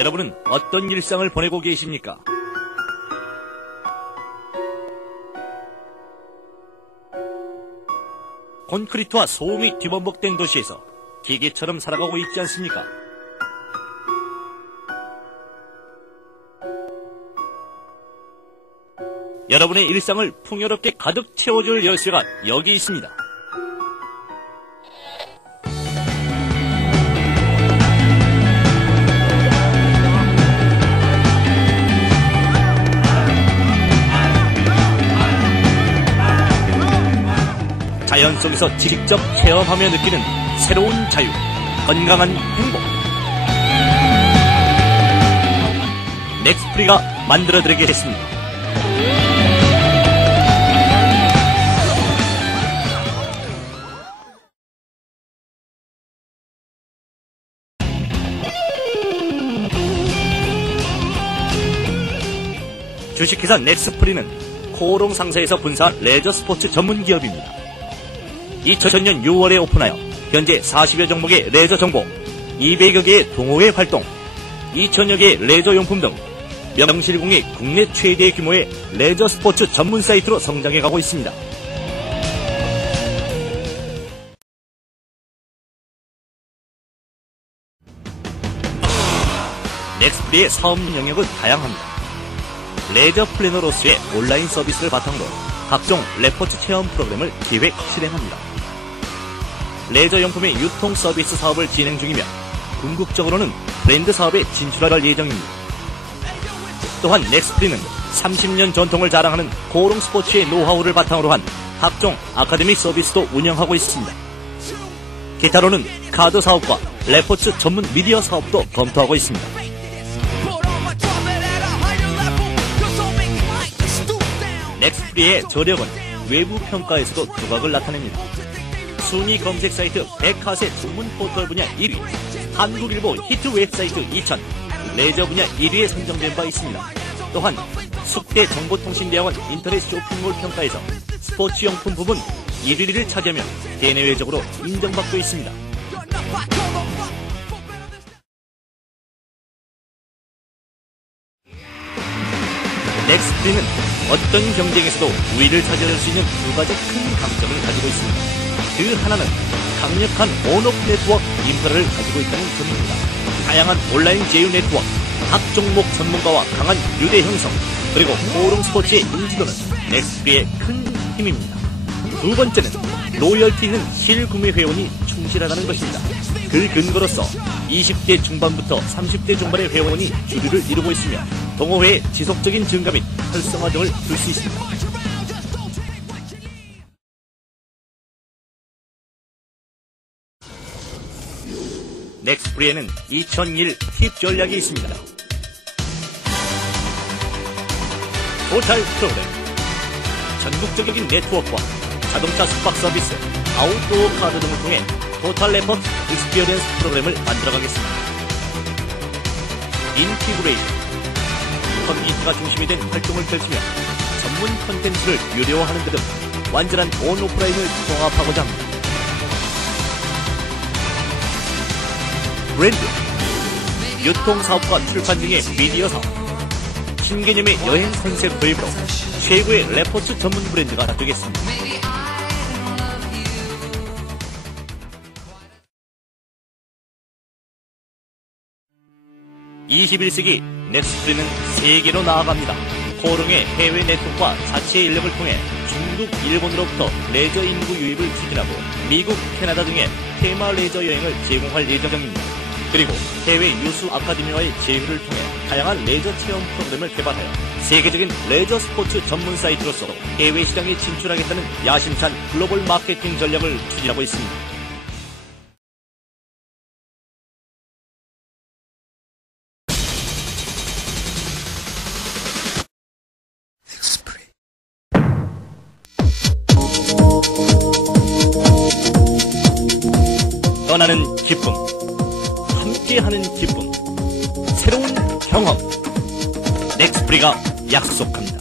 여러분은 어떤 일상을 보내고 계십니까? 콘크리트와 소음이 뒤범벅된 도시에서 기계처럼 살아가고 있지 않습니까? 여러분의 일상을 풍요롭게 가득 채워줄 열쇠가 여기 있습니다. 자연 속에서 직접 체험하며 느끼는 새로운 자유, 건강한 행복. 넥스프리가 만들어드리겠습니다. 주식회사 넥스프리는 코오롱 상사에서 분사한 레저 스포츠 전문 기업입니다. 2000년 6월에 오픈하여 현재 40여 종목의 레저 정보, 200여 개의 동호회 활동, 2000여 개의 레저 용품 등 명실공히 국내 최대 규모의 레저 스포츠 전문 사이트로 성장해 가고 있습니다. 넥스프리의 사업 영역은 다양합니다. 레저 플래너로서의 온라인 서비스를 바탕으로 각종 레포츠 체험 프로그램을 기획 실행합니다. 레저 용품의 유통 서비스 사업을 진행 중이며 궁극적으로는 브랜드 사업에 진출할 예정입니다. 또한 넥스프리는 30년 전통을 자랑하는 고롱 스포츠의 노하우를 바탕으로 한 각종 아카데미 서비스도 운영하고 있습니다. 기타로는 카드 사업과 레포츠 전문 미디어 사업도 검토하고 있습니다. 넥스프리의 저력은 외부 평가에서도 두각을 나타냅니다. 순위 검색 사이트 백화세 전문 포털 분야 1위, 한국일보 히트 웹사이트 2000, 레저 분야 1위에 선정된 바 있습니다. 또한 숙대 정보통신대학원 인터넷 쇼핑몰 평가에서 스포츠 용품 부분 1위를 차지하며 대내외적으로 인정받고 있습니다. 넥스프리는 어떤 경쟁에서도 우위를 차지할 수 있는 두 가지 큰 강점을 가지고 있습니다. 그 하나는 강력한 온오프 네트워크 인프라를 가지고 있다는 점입니다. 다양한 온라인 제휴 네트워크, 각 종목 전문가와 강한 유대 형성, 그리고 호롱 스포츠의 인지도는 넥스프리의 큰 힘입니다. 두 번째는 로열티 있는 실구매 회원이 충실하다는 것입니다. 그 근거로서 20대 중반부터 30대 중반의 회원이 주류를 이루고 있으며 동호회의 지속적인 증가 및 활성화 등을 줄수 있습니다. 넥스프리에는 2001 팁 전략이 있습니다. 토탈 프로그램 전국적인 네트워크와 자동차 숙박 서비스, 아웃도어 카드 등을 통해 토탈 레퍼트 익스피리언스 프로그램을 만들어가겠습니다. 인티그레이션 커뮤니티가 중심이 된 활동을 펼치며 전문 컨텐츠를 유료화하는 등 완전한 온 오프라인을 통합하고자 합니다. 브랜드 유통사업과 출판 등의 미디어 사업 신개념의 여행 컨셉 도입으로 최고의 레포츠 전문 브랜드가 되겠습니다. 21세기 넥스트리는 세계로 나아갑니다. 코롱의 해외 네트워크와 자체 인력을 통해 중국, 일본으로부터 레저 인구 유입을 추진하고 미국, 캐나다 등의 테마 레저 여행을 제공할 예정입니다. 그리고 해외 유수 아카데미와의 제휴를 통해 다양한 레저 체험 프로그램을 개발하여 세계적인 레저 스포츠 전문 사이트로서 해외 시장에 진출하겠다는 야심찬 글로벌 마케팅 전략을 추진하고 있습니다. 떠나는 기쁨, 함께하는 기쁨, 새로운 경험. 넥스프리가 약속합니다.